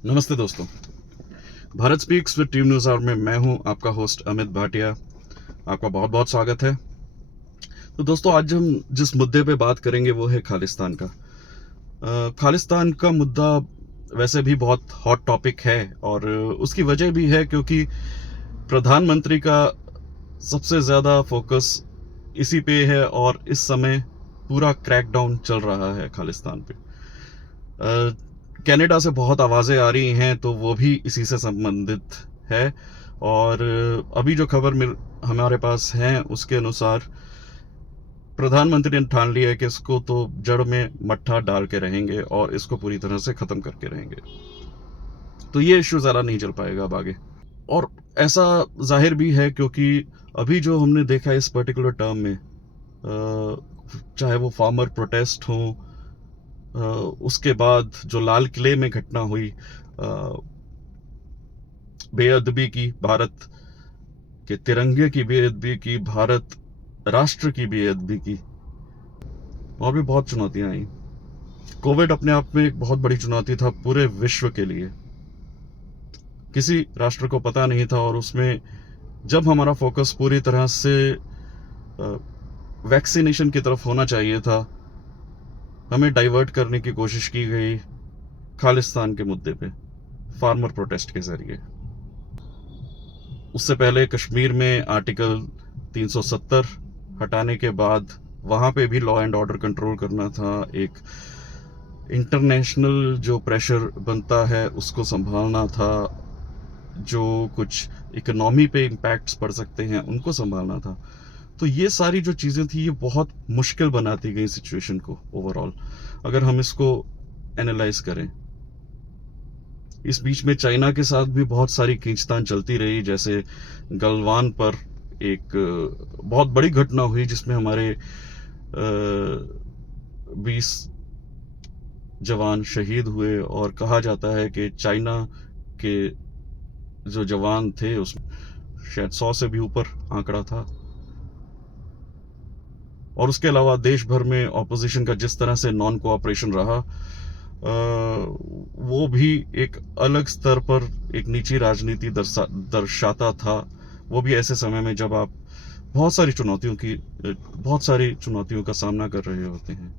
नमस्ते दोस्तों। Bharat speaks with team news hour में मैं हूं आपका होस्ट अमित भाटिया। आपका बहुत बहुत स्वागत है। तो दोस्तों, आज हम जिस मुद्दे पे बात करेंगे वो है खालिस्तान का। खालिस्तान का मुद्दा वैसे भी बहुत हॉट टॉपिक है और उसकी वजह भी है क्योंकि प्रधानमंत्री का सबसे ज़्यादा फोकस इसी पे है और इस समय पूरा क्रैकडाउन चल रहा है खालिस्तान पे। कनाडा से बहुत आवाज़ें आ रही हैं तो वो भी इसी से संबंधित है। और अभी जो खबर हमारे पास है उसके अनुसार प्रधानमंत्री ने ठान लिया है कि इसको तो जड़ में मट्ठा डाल के रहेंगे और इसको पूरी तरह से ख़त्म करके रहेंगे। तो ये इश्यू ज़रा नहीं चल पाएगा अब आगे। और ऐसा जाहिर भी है क्योंकि अभी जो हमने देखा इस पर्टिकुलर टर्म में, चाहे वो फार्मर प्रोटेस्ट हो, उसके बाद जो लाल किले में घटना हुई, बेअदबी की, भारत के तिरंगे की बेअदबी की, भारत राष्ट्र की बेअदबी की, और भी बहुत चुनौतियां आई। कोविड अपने आप में एक बहुत बड़ी चुनौती था पूरे विश्व के लिए। किसी राष्ट्र को पता नहीं था और उसमें जब हमारा फोकस पूरी तरह से वैक्सीनेशन की तरफ होना चाहिए था, हमें डाइवर्ट करने की कोशिश की गई खालिस्तान के मुद्दे पे, फार्मर प्रोटेस्ट के जरिए। उससे पहले कश्मीर में आर्टिकल 370 हटाने के बाद वहाँ पे भी लॉ एंड ऑर्डर कंट्रोल करना था। एक इंटरनेशनल जो प्रेशर बनता है उसको संभालना था, जो कुछ इकोनॉमी पे इम्पैक्ट्स पड़ सकते हैं उनको संभालना था। तो ये सारी जो चीज़ें थी ये बहुत मुश्किल बनाती गई सिचुएशन को ओवरऑल, अगर हम इसको एनालाइज करें। इस बीच में चाइना के साथ भी बहुत सारी खींचतान चलती रही, जैसे गलवान पर एक बहुत बड़ी घटना हुई जिसमें हमारे 20 जवान शहीद हुए और कहा जाता है कि चाइना के जो जवान थे उसमें शायद 100 से भी ऊपर आंकड़ा था। और उसके अलावा देश भर में ऑपोजिशन का जिस तरह से नॉन कोऑपरेशन रहा, वो भी एक अलग स्तर पर एक नीची राजनीति दर्शाता था। वो भी ऐसे समय में जब आप बहुत सारी चुनौतियों का सामना कर रहे होते हैं।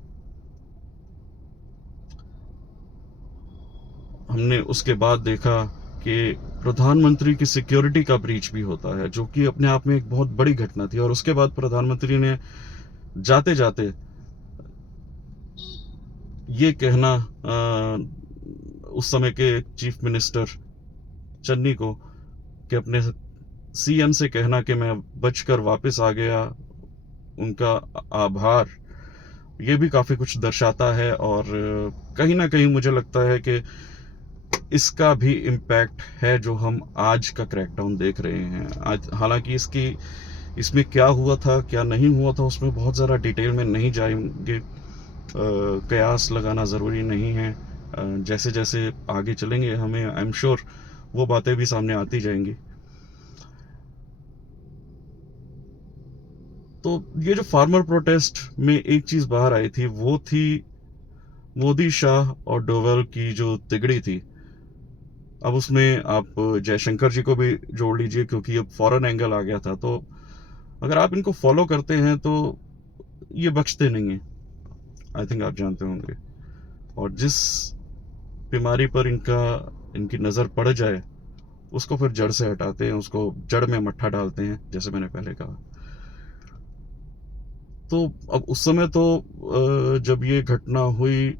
हमने उसके बाद देखा कि प्रधानमंत्री की सिक्योरिटी का ब्रीच भी होता है, जो कि अपने आप में एक बहुत बड़ी घटना थी। और उसके बाद प्रधानमंत्री ने जाते जाते ये कहना उस समय के चीफ मिनिस्टर चन्नी को कि अपने सीएम से कहना कि मैं बचकर वापस आ गया, उनका आभार, ये भी काफ़ी कुछ दर्शाता है। और कहीं ना कहीं मुझे लगता है कि इसका भी इम्पैक्ट है जो हम आज का क्रैकडाउन देख रहे हैं। आज हालांकि इसमें क्या हुआ था क्या नहीं हुआ था उसमें बहुत ज़्यादा डिटेल में नहीं जाएंगे, कयास लगाना ज़रूरी नहीं है। जैसे जैसे आगे चलेंगे हमें आई एम श्योर वो बातें भी सामने आती जाएंगी। तो ये जो फार्मर प्रोटेस्ट में एक चीज़ बाहर आई थी वो थी मोदी, शाह और डोवाल की जो तिगड़ी थी। अब उसमें आप जयशंकर जी को भी जोड़ लीजिए क्योंकि अब फॉरेन एंगल आ गया था। तो अगर आप इनको फॉलो करते हैं तो ये बख्शते नहीं हैं, आई थिंक आप जानते होंगे। और जिस बीमारी पर इनकी नज़र पड़ जाए उसको फिर जड़ से हटाते हैं, उसको जड़ में मट्ठा डालते हैं, जैसे मैंने पहले कहा। तो अब उस समय तो जब ये घटना हुई,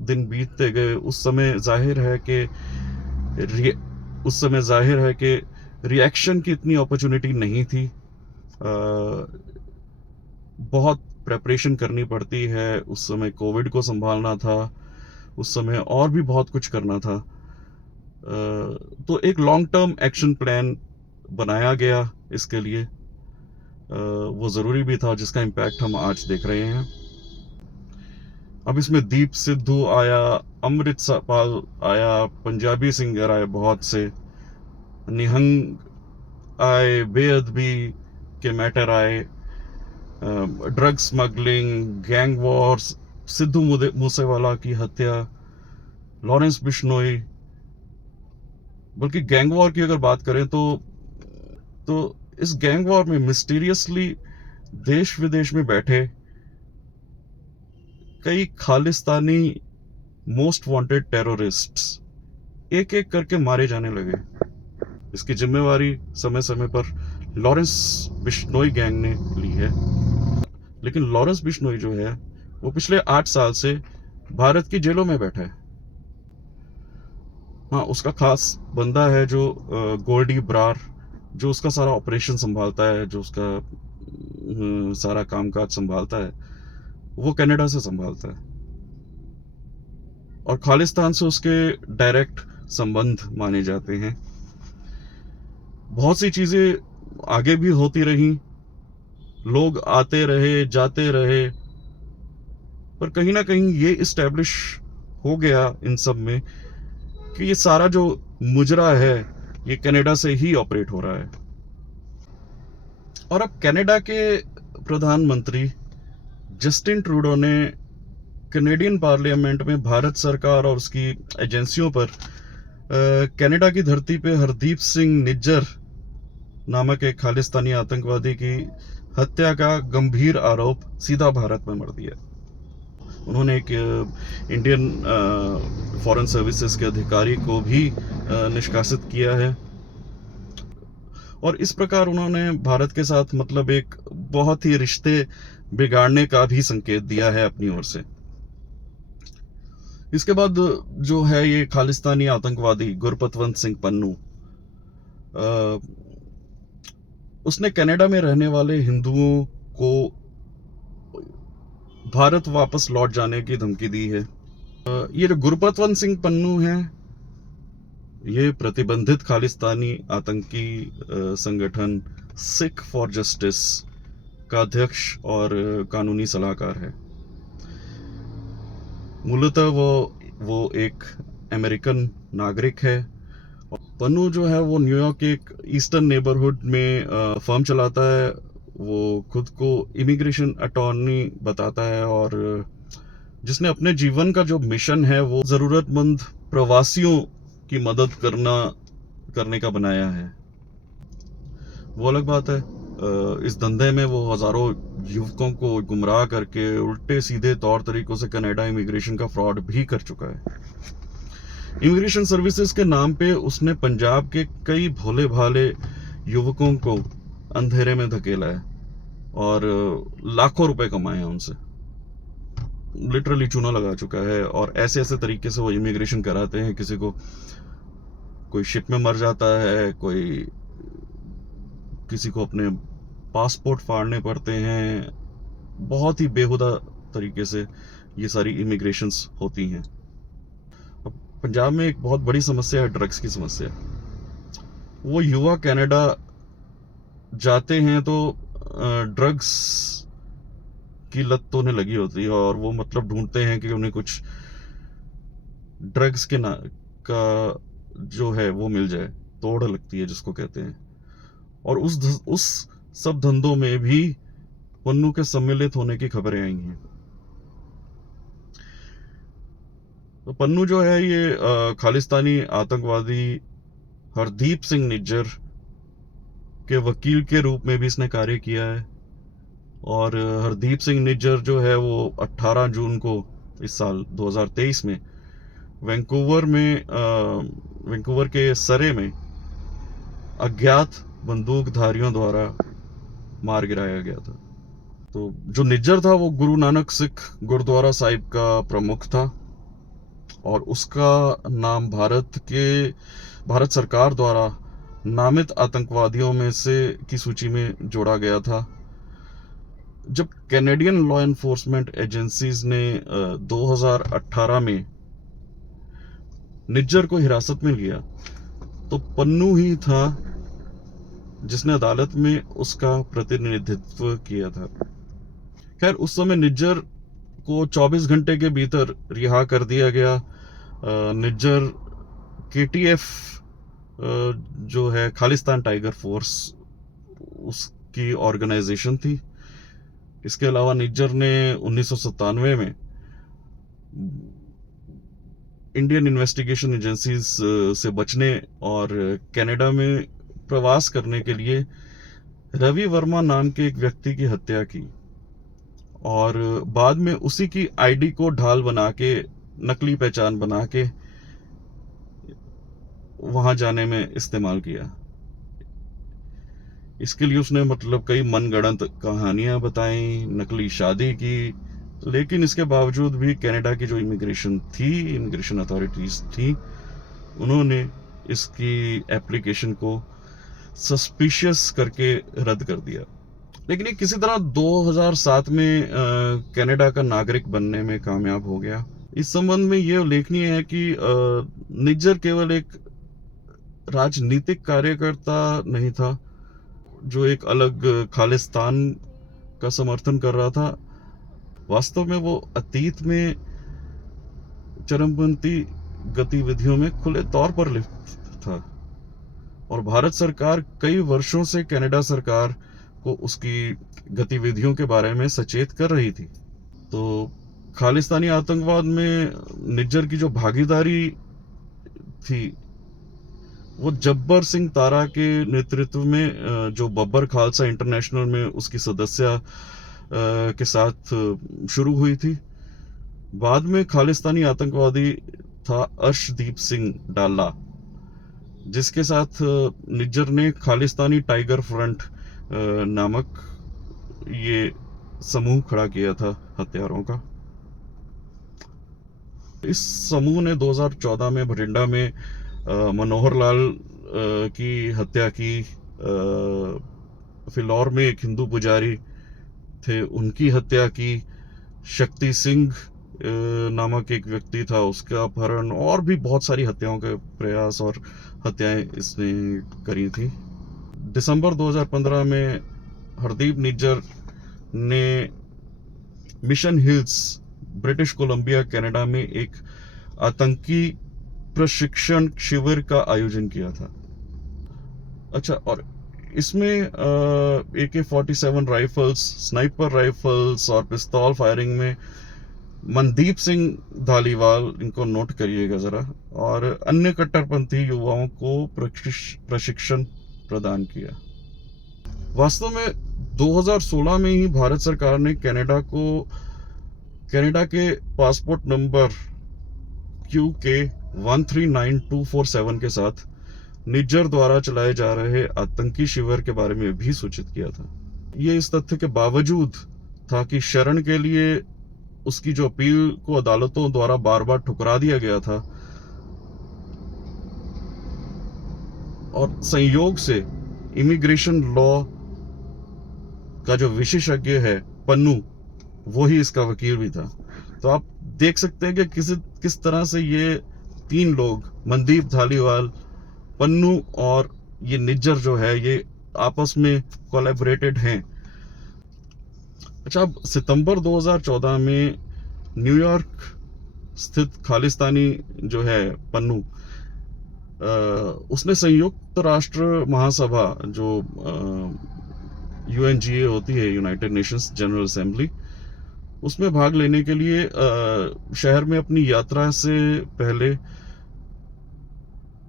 दिन बीतते गए, उस समय जाहिर है कि रिएक्शन की इतनी अपॉर्चुनिटी नहीं थी। बहुत प्रेपरेशन करनी पड़ती है। उस समय कोविड को संभालना था, उस समय और भी बहुत कुछ करना था। तो एक लॉन्ग टर्म एक्शन प्लान बनाया गया इसके लिए, वो ज़रूरी भी था, जिसका इम्पैक्ट हम आज देख रहे हैं। अब इसमें दीप सिद्धू आया, अमृत पाल आया, पंजाबी सिंगर आए, बहुत से निहंग आए, बेअदबी के मैटर आए, drug smuggling, gang Wars, Sidhu Moosewala की हत्या, लॉरेंस बिश्नोई, बल्कि गैंग वॉर की अगर बात करें तो इस गैंग वॉर में मिस्टीरियसली देश विदेश में बैठे कई खालिस्तानी मोस्ट वांटेड टेररिस्ट्स एक एक करके मारे जाने लगे। इसकी जिम्मेवारी समय समय पर लॉरेंस बिश्नोई गैंग ने ली है। लेकिन लॉरेंस बिश्नोई जो है वो पिछले 8 साल से भारत की जेलों में बैठा है। हाँ, उसका खास बंदा है जो गोल्डी ब्रार, जो उसका सारा ऑपरेशन संभालता है, जो उसका सारा कामकाज संभालता है, वो कनाडा से संभालता है और खालिस्तान से उसके डायरेक्ट संबंध माने जाते हैं। बहुत सी चीजें आगे भी होती रही, लोग आते रहे जाते रहे, पर कहीं ना कहीं ये इस्टेब्लिश हो गया इन सब में कि ये सारा जो मुजरा है ये कनाडा से ही ऑपरेट हो रहा है। और अब कनाडा के प्रधानमंत्री जस्टिन ट्रूडो ने कनेडियन पार्लियामेंट में भारत सरकार और उसकी एजेंसियों पर कनाडा की धरती पे हरदीप सिंह निज्जर नामक एक खालिस्तानी आतंकवादी की हत्या का गंभीर आरोप सीधा भारत में मढ़ दिया। उन्होंने एक इंडियन फॉरेन सर्विसेज के अधिकारी को भी निष्कासित किया है और इस प्रकार उन्होंने भारत के साथ मतलब एक बहुत ही रिश्ते बिगाड़ने का भी संकेत दिया है अपनी ओर से। इसके बाद जो है ये खालिस्तानी आतंकवादी गुरपतवंत सिंह पन्नू, उसने कनाडा में रहने वाले हिंदुओं को भारत वापस लौट जाने की धमकी दी है। ये जो गुरपतवंत सिंह पन्नू है ये प्रतिबंधित खालिस्तानी आतंकी संगठन सिख फॉर जस्टिस का अध्यक्ष और कानूनी सलाहकार है। मूलतः वो एक अमेरिकन नागरिक है। पन्नू जो है वो न्यूयॉर्क के एक ईस्टर्न नेबरहुड में फर्म चलाता है। वो खुद को इमिग्रेशन अटॉर्नी बताता है और जिसने अपने जीवन का जो मिशन है वो जरूरतमंद प्रवासियों की मदद करने का बनाया है। वो अलग बात है, इस धंधे में वो हजारों युवकों को गुमराह करके उल्टे सीधे तौर तरीकों से कनाडा इमिग्रेशन का फ्रॉड भी कर चुका है। इमिग्रेशन सर्विसेज के नाम पे उसने पंजाब के कई भोले भाले युवकों को अंधेरे में धकेला है और लाखों रुपए कमाए हैं उनसे। लिटरली चूना लगा चुका है और ऐसे ऐसे तरीके से वो इमिग्रेशन कराते हैं। किसी को कोई शिप में मर जाता है, कोई किसी को अपने पासपोर्ट फाड़ने पड़ते हैं। बहुत ही बेहुदा तरीके से ये सारी इमिग्रेशंस होती हैं। अब पंजाब में एक बहुत बड़ी समस्या है ड्रग्स की समस्या। वो युवा कनाडा जाते हैं तो ड्रग्स की लत तो उन्हें लगी होती है और वो मतलब ढूंढते हैं कि उन्हें कुछ ड्रग्स के ना का जो है वो मिल जाए, तोड़ लगती है जिसको कहते हैं। और उस सब धंधों में भी पन्नू के सम्मिलित होने की खबरें आई हैं। तो पन्नू जो है ये खालिस्तानी आतंकवादी हरदीप सिंह निज्जर के वकील के रूप में भी इसने कार्य किया है। और हरदीप सिंह निज्जर जो है वो 18 जून को इस साल 2023 में वैंकूवर के सरे में अज्ञात बंदूकधारियों द्वारा मार गिराया गया था। तो जो निज्जर था वो गुरु नानक सिख गुरुद्वारा साहिब का प्रमुख था और उसका नाम भारत सरकार द्वारा नामित आतंकवादियों में से की सूची में जोड़ा गया था। जब कैनेडियन लॉ एनफोर्समेंट एजेंसीज ने 2018 में निज्जर को हिरासत में लिया तो पन्नू ही था जिसने अदालत में उसका प्रतिनिधित्व किया था। खैर उस समय निज्जर को 24 घंटे के भीतर रिहा कर दिया गया। निज्जर KTF जो है खालिस्तान टाइगर फोर्स उसकी ऑर्गेनाइजेशन थी। इसके अलावा निज्जर ने 1997 में इंडियन इन्वेस्टिगेशन एजेंसीज से बचने और कनाडा में प्रवास करने के लिए रवि वर्मा नाम के एक व्यक्ति की हत्या की और बाद में उसी की आईडी को ढाल बना के, नकली पहचान बना के वहां जाने में इस्तेमाल किया। इसके लिए उसने मतलब कई मनगढ़ंत कहानियां बताई, नकली शादी की, लेकिन इसके बावजूद भी कनाडा की जो इमिग्रेशन अथॉरिटीज थी, उन्होंने इसकी एप्लीकेशन को सस्पिशियस करके रद्द कर दिया। लेकिन ये किसी तरह 2007 में कनाडा का नागरिक बनने में कामयाब हो गया। इस संबंध में यह उल्लेखनीय है कि निज्जर केवल एक राजनीतिक कार्यकर्ता नहीं था जो एक अलग खालिस्तान का समर्थन कर रहा था। वास्तव में वो अतीत में चरमपंथी गतिविधियों में खुले तौर पर लिप्त था और भारत सरकार कई वर्षों से कनाडा सरकार को उसकी गतिविधियों के बारे में सचेत कर रही थी। तो खालिस्तानी आतंकवाद में निज्जर की जो भागीदारी थी वो जब्बर सिंह तारा के नेतृत्व में, जो बब्बर खालसा इंटरनेशनल में उसकी सदस्य के साथ शुरू हुई थी। बाद में खालिस्तानी आतंकवादी था अर्शदीप सिंह डाल्ला, जिसके साथ निज्जर ने खालिस्तानी टाइगर फ्रंट नामक ये समूह खड़ा किया था हत्यारों का। इस समूह ने 2014 में भटिंडा में मनोहर लाल की हत्या की। फिलौर में एक हिंदू पुजारी थे, उनकी हत्या की। शक्ति सिंह नामक एक व्यक्ति था, उसका अपहरण, और भी बहुत सारी हत्याओं के प्रयास और हत्याएं इसने करी थी। दिसंबर 2015 में हरदीप निज्जर ने mission hills, British Columbia, Canada में एक आतंकी प्रशिक्षण शिविर का आयोजन किया था। अच्छा, और इसमें AK-47 राइफल्स, स्नाइपर राइफल्स और पिस्तौल फायरिंग में मनदीप सिंह धालीवाल, इनको नोट करिएगा जरा, और अन्य कट्टरपंथी युवाओं को प्रशिक्षण प्रदान किया। वास्तव में 2016 में ही भारत सरकार ने कनाडा के पासपोर्ट नंबर QK139247 के साथ निज्जर द्वारा चलाए जा रहे आतंकी शिविर के बारे में भी सूचित किया था। ये इस तथ्य के बावजूद था कि शरण के लिए उसकी जो अपील को अदालतों द्वारा बार बार ठुकरा दिया गया था, और संयोग से इमिग्रेशन लॉ का जो विशेषज्ञ है पन्नू, वो ही इसका वकील भी था। तो आप देख सकते हैं कि किस तरह से ये तीन लोग, मनदीप धालीवाल, पन्नू और ये निज्जर जो है, ये आपस में कोलैबोरेटेड हैं। अच्छा, अब सितंबर 2014 में न्यूयॉर्क स्थित खालिस्तानी जो है पन्नू, उसने संयुक्त राष्ट्र महासभा, जो UNGA होती है, यूनाइटेड नेशंस जनरल असेंबली, उसमें भाग लेने के लिए शहर में अपनी यात्रा से पहले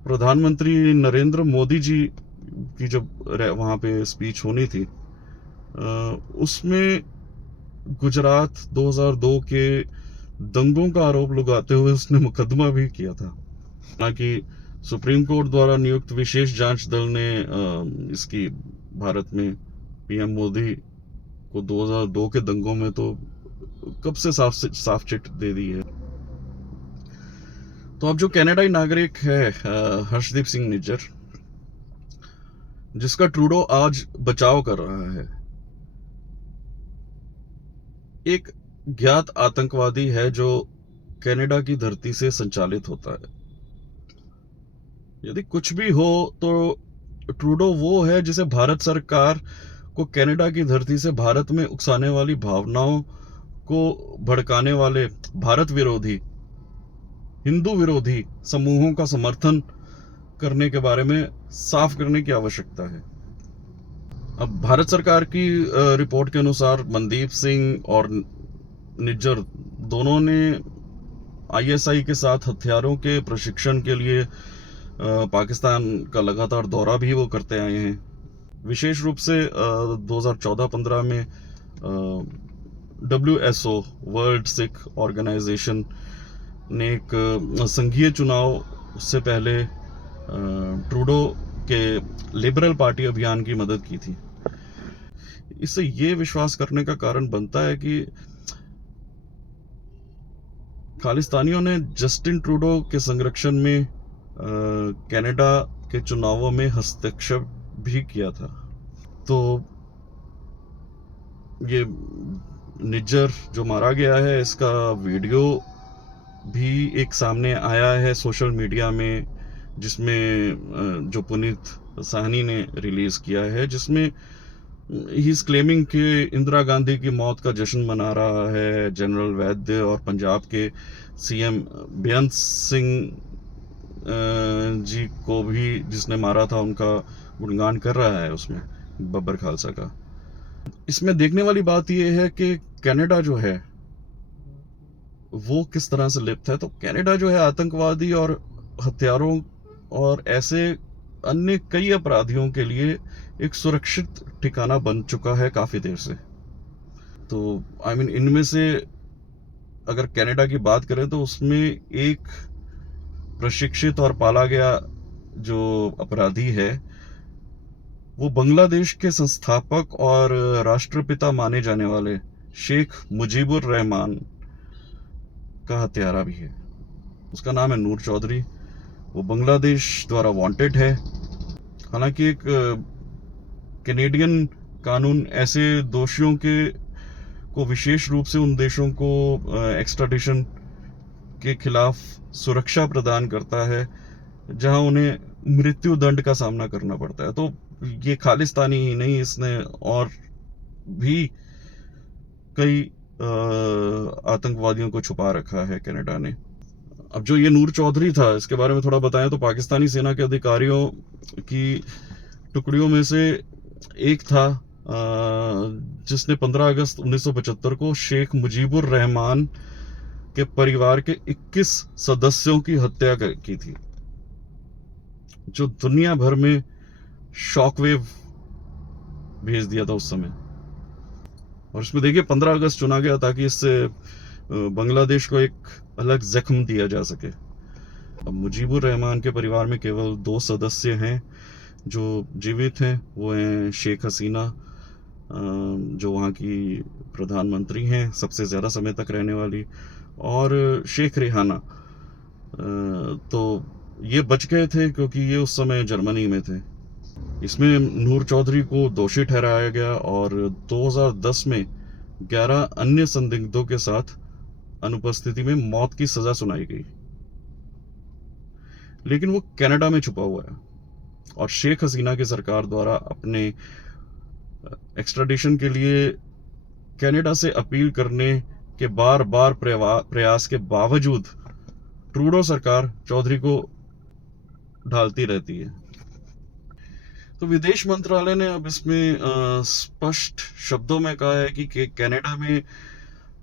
प्रधानमंत्री नरेंद्र मोदी जी की जब वहां पे स्पीच होनी थी, उसमें गुजरात 2002 के दंगों का आरोप लगाते हुए उसने मुकदमा भी किया था। हालांकि सुप्रीम कोर्ट द्वारा नियुक्त विशेष जांच दल ने इसकी भारत में PM मोदी को 2002 के दंगों में तो कब से साफ चिट दे दी है। तो अब जो कनाडाई नागरिक है हर्षदीप सिंह निज्जर, जिसका ट्रूडो आज बचाव कर रहा है, एक ज्ञात आतंकवादी है जो कनाडा की धरती से संचालित होता है। यदि कुछ भी हो तो ट्रूडो वो है जिसे भारत सरकार को कनाडा की धरती से भारत में उकसाने वाली भावनाओं को भड़काने वाले भारत विरोधी, हिंदू विरोधी समूहों का समर्थन करने के बारे में साफ करने की आवश्यकता है। अब भारत सरकार की रिपोर्ट के अनुसार मनदीप सिंह और निज्जर दोनों ने आईएसआई के साथ हथियारों के प्रशिक्षण के लिए पाकिस्तान का लगातार दौरा भी वो करते आए हैं। विशेष रूप से 2014-15 में WSO वर्ल्ड सिख ऑर्गेनाइजेशन ने एक संघीय चुनाव से पहले ट्रूडो के लिबरल पार्टी अभियान की मदद की थी। इससे ये विश्वास करने का कारण बनता है कि खालिस्तानियों ने जस्टिन ट्रूडो के संरक्षण में कनाडा के चुनावों में हस्तक्षेप भी किया था। तो ये निज्जर जो मारा गया है, इसका वीडियो भी एक सामने आया है सोशल मीडिया में, जिसमें जो पुनीत साहनी ने रिलीज किया है, जिसमें ही इज क्लेमिंग कि इंदिरा गांधी की मौत का जश्न मना रहा है जनरल वैद्य, और पंजाब के सीएम बेअंत सिंह जी को भी जिसने मारा था उनका गुणगान कर रहा है उसमें, बब्बर खालसा का। इसमें देखने वाली बात यह है कि कनाडा जो है वो किस तरह से लिप्त है। तो कनाडा जो है आतंकवादी और हत्यारों और ऐसे अन्य कई अपराधियों के लिए एक सुरक्षित ठिकाना बन चुका है काफी देर से। तो इनमें से अगर कनाडा की बात करें तो उसमें एक प्रशिक्षित और पाला गया जो अपराधी है वो बांग्लादेश के संस्थापक और राष्ट्रपिता माने जाने वाले शेख मुजीबुर रहमान का हत्यारा भी है। उसका नाम है नूर चौधरी। वो बांग्लादेश द्वारा वांटेड है। हालांकि एक कैनेडियन कानून ऐसे दोषियों को विशेष रूप से उन देशों को एक्स्ट्राडिशन के खिलाफ सुरक्षा प्रदान करता है जहां उन्हें मृत्यु दंड का सामना करना पड़ता है। तो ये खालिस्तानी ही नहीं, इसने और भी कई आतंकवादियों को छुपा रखा है कनाडा ने। अब जो ये नूर चौधरी था, इसके बारे में थोड़ा बताएं तो पाकिस्तानी सेना के अधिकारियों की टुकड़ियों में से एक था जिसने 15 अगस्त 1975 को शेख मुजीबुर रहमान के परिवार के 21 सदस्यों की हत्या की थी, जो दुनिया भर में शॉकवेव भेज दिया था उस समय। और इसमें देखिए 15 अगस्त चुना गया ताकि इससे बांग्लादेश को एक अलग जख्म दिया जा सके। अब मुजीबुर रहमान के परिवार में केवल 2 सदस्य हैं जो जीवित हैं। वो हैं शेख हसीना, जो वहाँ की प्रधानमंत्री हैं, सबसे ज़्यादा समय तक रहने वाली, और शेख रेहाना। तो ये बच गए थे क्योंकि ये उस समय जर्मनी में थे। इसमें नूर चौधरी को दोषी ठहराया गया और 2010 में 11 अन्य संदिग्धों के साथ अनुपस्थिति में मौत की सजा सुनाई गई। लेकिन वो कनाडा में छुपा हुआ है और शेख हसीना की सरकार द्वारा अपने एक्स्ट्राडिशन के लिए कनाडा से अपील करने के बार बार प्रयास के बावजूद ट्रूडो सरकार चौधरी को ढालती रहती है। तो विदेश मंत्रालय ने अब इसमें स्पष्ट शब्दों में कहा है कि कनाडा में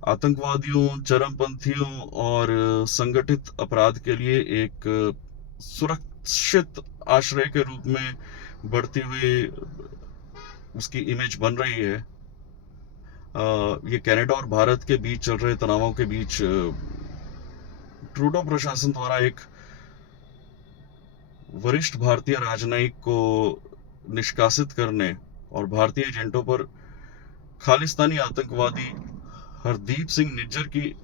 आतंकवादियों, चरमपंथियों और संगठित अपराध के लिए एक सुरक्षित आश्रय के रूप में बढ़ती हुई उसकी इमेज बन रही है। ये कनाडा और भारत के बीच चल रहे तनावों के बीच ट्रूडो प्रशासन द्वारा एक वरिष्ठ भारतीय राजनयिक को निष्कासित करने और भारतीय एजेंटों पर खालिस्तानी आतंकवादी हरदीप सिंह निज्जर की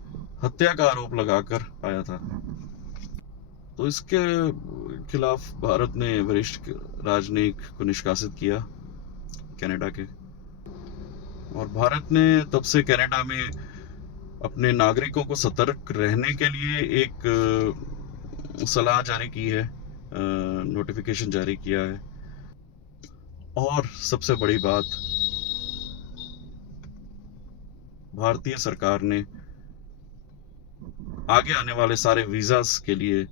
हत्या का आरोप लगाकर आया था। तो इसके खिलाफ भारत ने वरिष्ठ राजनयिक को निष्कासित किया कनाडा के, और भारत ने तब से कनाडा में अपने नागरिकों को सतर्क रहने के लिए एक सलाह जारी की है, नोटिफिकेशन जारी किया है। और सबसे बड़ी बात, भारतीय सरकार ने आगे आने वाले सारे वीजास के लिए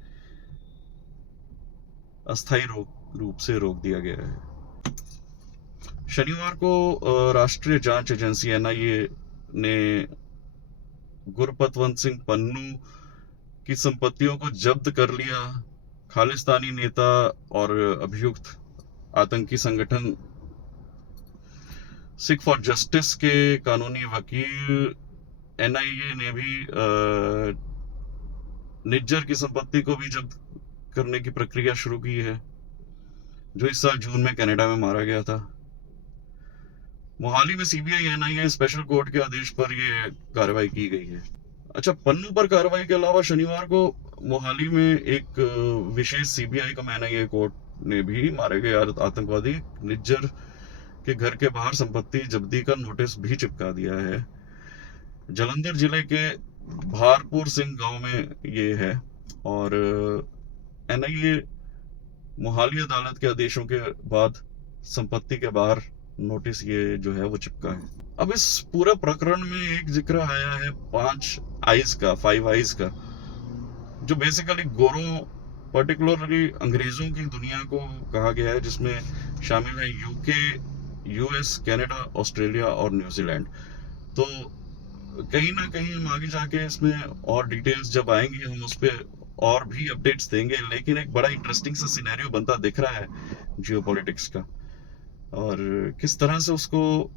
अस्थायी रूप से रोक दिया गया है। शनिवार को राष्ट्रीय जांच एजेंसी NIA ने गुरपतवंत सिंह पन्नू की संपत्तियों को जब्त कर लिया। खालिस्तानी नेता और अभियुक्त आतंकी संगठन सिख फॉर जस्टिस के कानूनी वकील एनआईए ने भी निज्जर की संपत्ति को भी जब्त करने की प्रक्रिया शुरू की है, जो इस साल जून में कनाडा में मारा गया था। मोहाली में सीबीआई एनआईए स्पेशल कोर्ट के आदेश पर यह कार्रवाई की गई है। अच्छा, पन्नू पर कार्रवाई के अलावा शनिवार को मोहाली में एक विशेष सीबीआई कम एनआईए कोर्ट ने भी मारे गए आतंकवादी निज्जर के घर के बाहर संपत्ति जब्ती का नोटिस भी चिपका दिया है। जालंधर जिले के भारपुर सिंह गांव में ये है और एनआईए मोहाली अदालत के आदेशों के बाद संपत्ति के बाहर नोटिस ये जो है वो चिपका है। अब इस पूरे प्रकरण में एक जिक्र आया है 5 आइज का, जो बेसिकली गोरों, पर्टिकुलरली अंग्रेजों की दुनिया को कहा गया है, जिसमें शामिल है यूके, यूएस, कनाडा, ऑस्ट्रेलिया और न्यूजीलैंड। तो कहीं ना कहीं हम आगे जाके इसमें और डिटेल्स जब आएंगी हम उस पर और भी अपडेट्स देंगे, लेकिन एक बड़ा इंटरेस्टिंग सा सिनेरियो बनता दिख रहा है जियोपॉलिटिक्स का, और किस तरह से उसको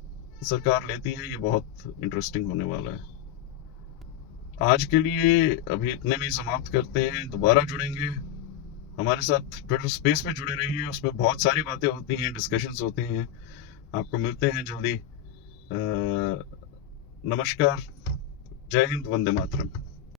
सरकार लेती है ये बहुत इंटरेस्टिंग होने वाला है। आज के लिए अभी इतने में ही समाप्त करते हैं। दोबारा जुड़ेंगे, हमारे साथ ट्विटर स्पेस में जुड़े रहिए, उसमें बहुत सारी बातें होती हैं, डिस्कशंस होते हैं। आपको मिलते हैं जल्दी। नमस्कार, जय हिंद, वंदे मातरम।